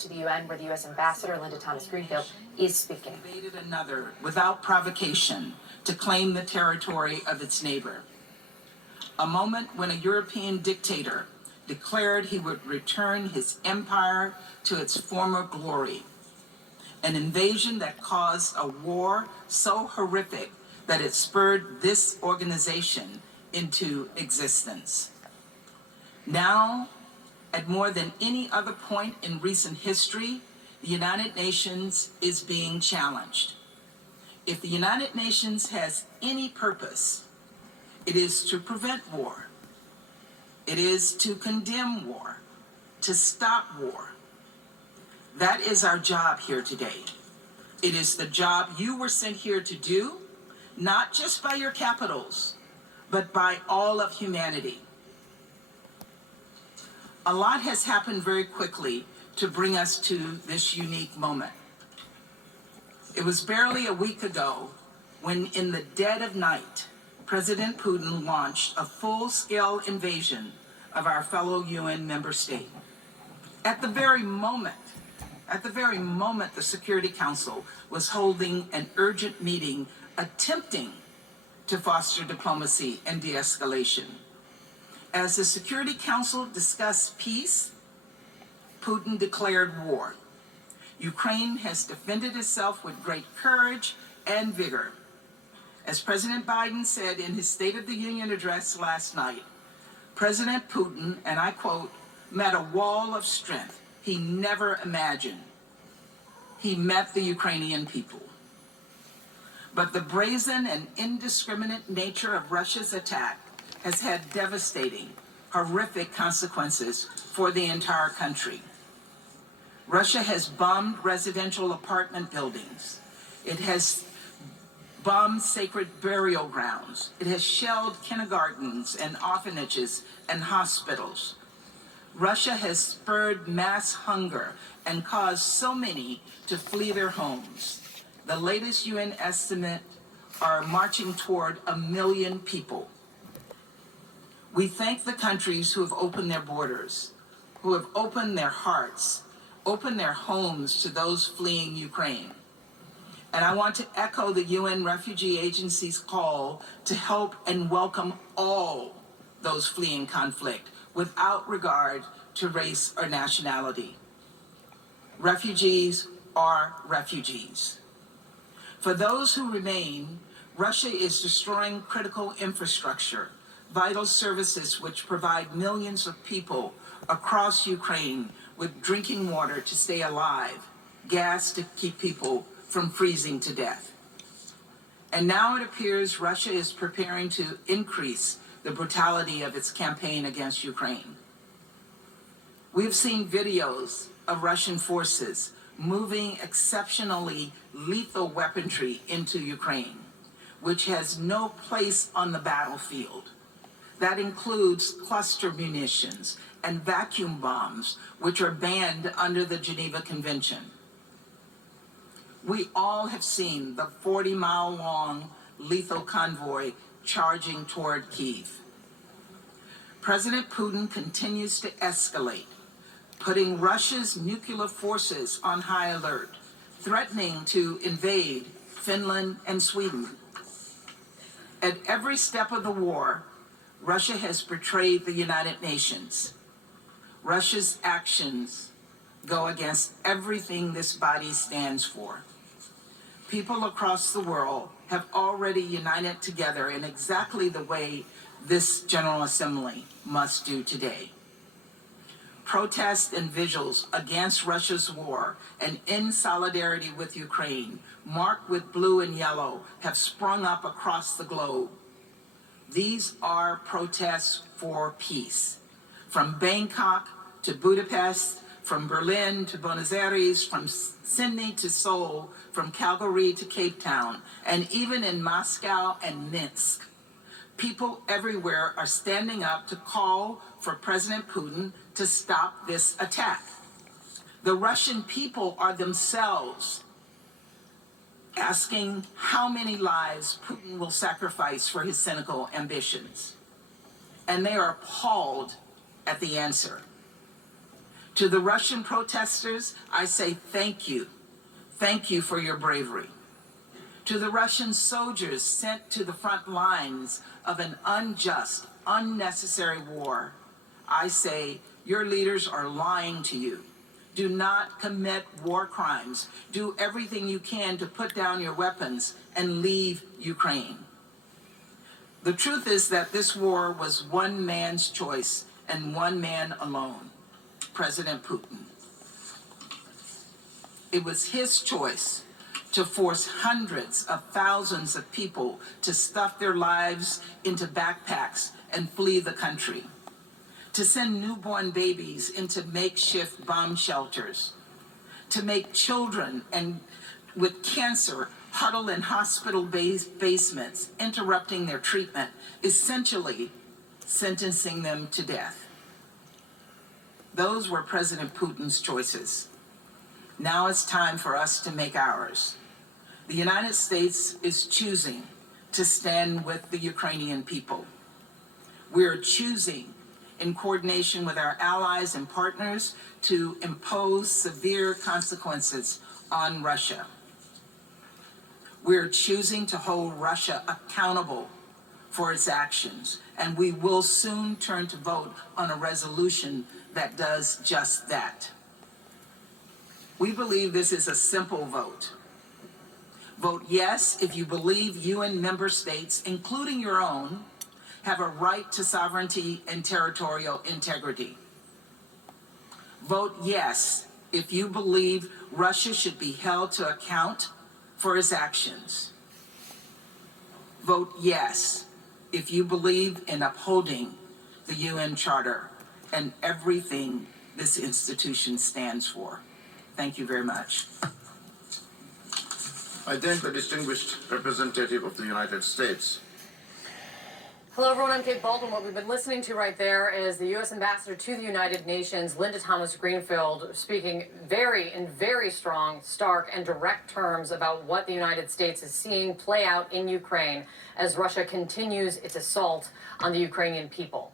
to the UN, where the U.S. Ambassador, Linda Thomas-Greenfield, is speaking. Invaded another without provocation to claim the territory of its neighbor. A moment when a European dictator declared he would return his empire to its former glory. An invasion that caused a war so horrific that it spurred this organization into existence. Now, at more than any other point in recent history, the United Nations is being challenged. If the United Nations has any purpose, it is to prevent war. It is to condemn war, to stop war. That is our job here today. It is the job you were sent here to do, not just by your capitals, but by all of humanity. A lot has happened very quickly to bring us to this unique moment. It was barely a week ago when, in the dead of night, President Putin launched a full-scale invasion of our fellow UN member state. At the very moment the Security Council was holding an urgent meeting attempting to foster diplomacy and de-escalation. As the Security Council discussed peace, Putin declared war. Ukraine has defended itself with great courage and vigor. As President Biden said in his State of the Union address last night, President Putin, and I quote, met a wall of strength he never imagined. He met the Ukrainian people. But the brazen and indiscriminate nature of Russia's attack has had devastating, horrific consequences for the entire country. Russia has bombed residential apartment buildings. It has bombed sacred burial grounds. It has shelled kindergartens and orphanages and hospitals. Russia has spurred mass hunger and caused so many to flee their homes. The latest UN estimate are marching toward 1 million people. We thank the countries who have opened their borders, who have opened their hearts, opened their homes to those fleeing Ukraine. And I want to echo the UN Refugee Agency's call to help and welcome all those fleeing conflict without regard to race or nationality. Refugees are refugees. For those who remain, Russia is destroying critical infrastructure, vital services which provide millions of people across Ukraine with drinking water to stay alive, gas to keep people from freezing to death. And now it appears Russia is preparing to increase the brutality of its campaign against Ukraine. We've seen videos of Russian forces moving exceptionally lethal weaponry into Ukraine, which has no place on the battlefield. That includes cluster munitions and vacuum bombs, which are banned under the Geneva Convention. We all have seen the 40-mile-long lethal convoy charging toward Kyiv. President Putin continues to escalate, putting Russia's nuclear forces on high alert, threatening to invade Finland and Sweden. At every step of the war, Russia has betrayed the United Nations. Russia's actions go against everything this body stands for. People across the world have already united together in exactly the way this General Assembly must do today. Protests and vigils against Russia's war and in solidarity with Ukraine, marked with blue and yellow, have sprung up across the globe. These are protests for peace. From Bangkok to Budapest, from Berlin to Buenos Aires, from Sydney to Seoul, from Calgary to Cape Town, and even in Moscow and Minsk. People everywhere are standing up to call for President Putin to stop this attack. The Russian people are themselves asking how many lives Putin will sacrifice for his cynical ambitions. And they are appalled at the answer. To the Russian protesters, I say thank you. Thank you for your bravery. To the Russian soldiers sent to the front lines of an unjust, unnecessary war, I say your leaders are lying to you. Do not commit war crimes. Do everything you can to put down your weapons and leave Ukraine. The truth is that this war was one man's choice and one man alone, President Putin. It was his choice to force hundreds of thousands of people to stuff their lives into backpacks and flee the country, to send newborn babies into makeshift bomb shelters, to make children with cancer huddle in hospital basements, interrupting their treatment, essentially sentencing them to death. Those were President Putin's choices. Now it's time for us to make ours. The United States is choosing to stand with the Ukrainian people. We're choosing, in coordination with our allies and partners, to impose severe consequences on Russia. We're choosing to hold Russia accountable for its actions, and we will soon turn to vote on a resolution that does just that. We believe this is a simple vote. Vote yes if you believe UN member states, including your own, have a right to sovereignty and territorial integrity. Vote yes if you believe Russia should be held to account for its actions. Vote yes if you believe in upholding the UN Charter and everything this institution stands for. Thank you very much. I thank the distinguished representative of the United States. Hello, everyone. I'm Kate Baldwin. What we've been listening to right there is the U.S. Ambassador to the United Nations, Linda Thomas-Greenfield, speaking in very strong, stark, and direct terms about what the United States is seeing play out in Ukraine as Russia continues its assault on the Ukrainian people.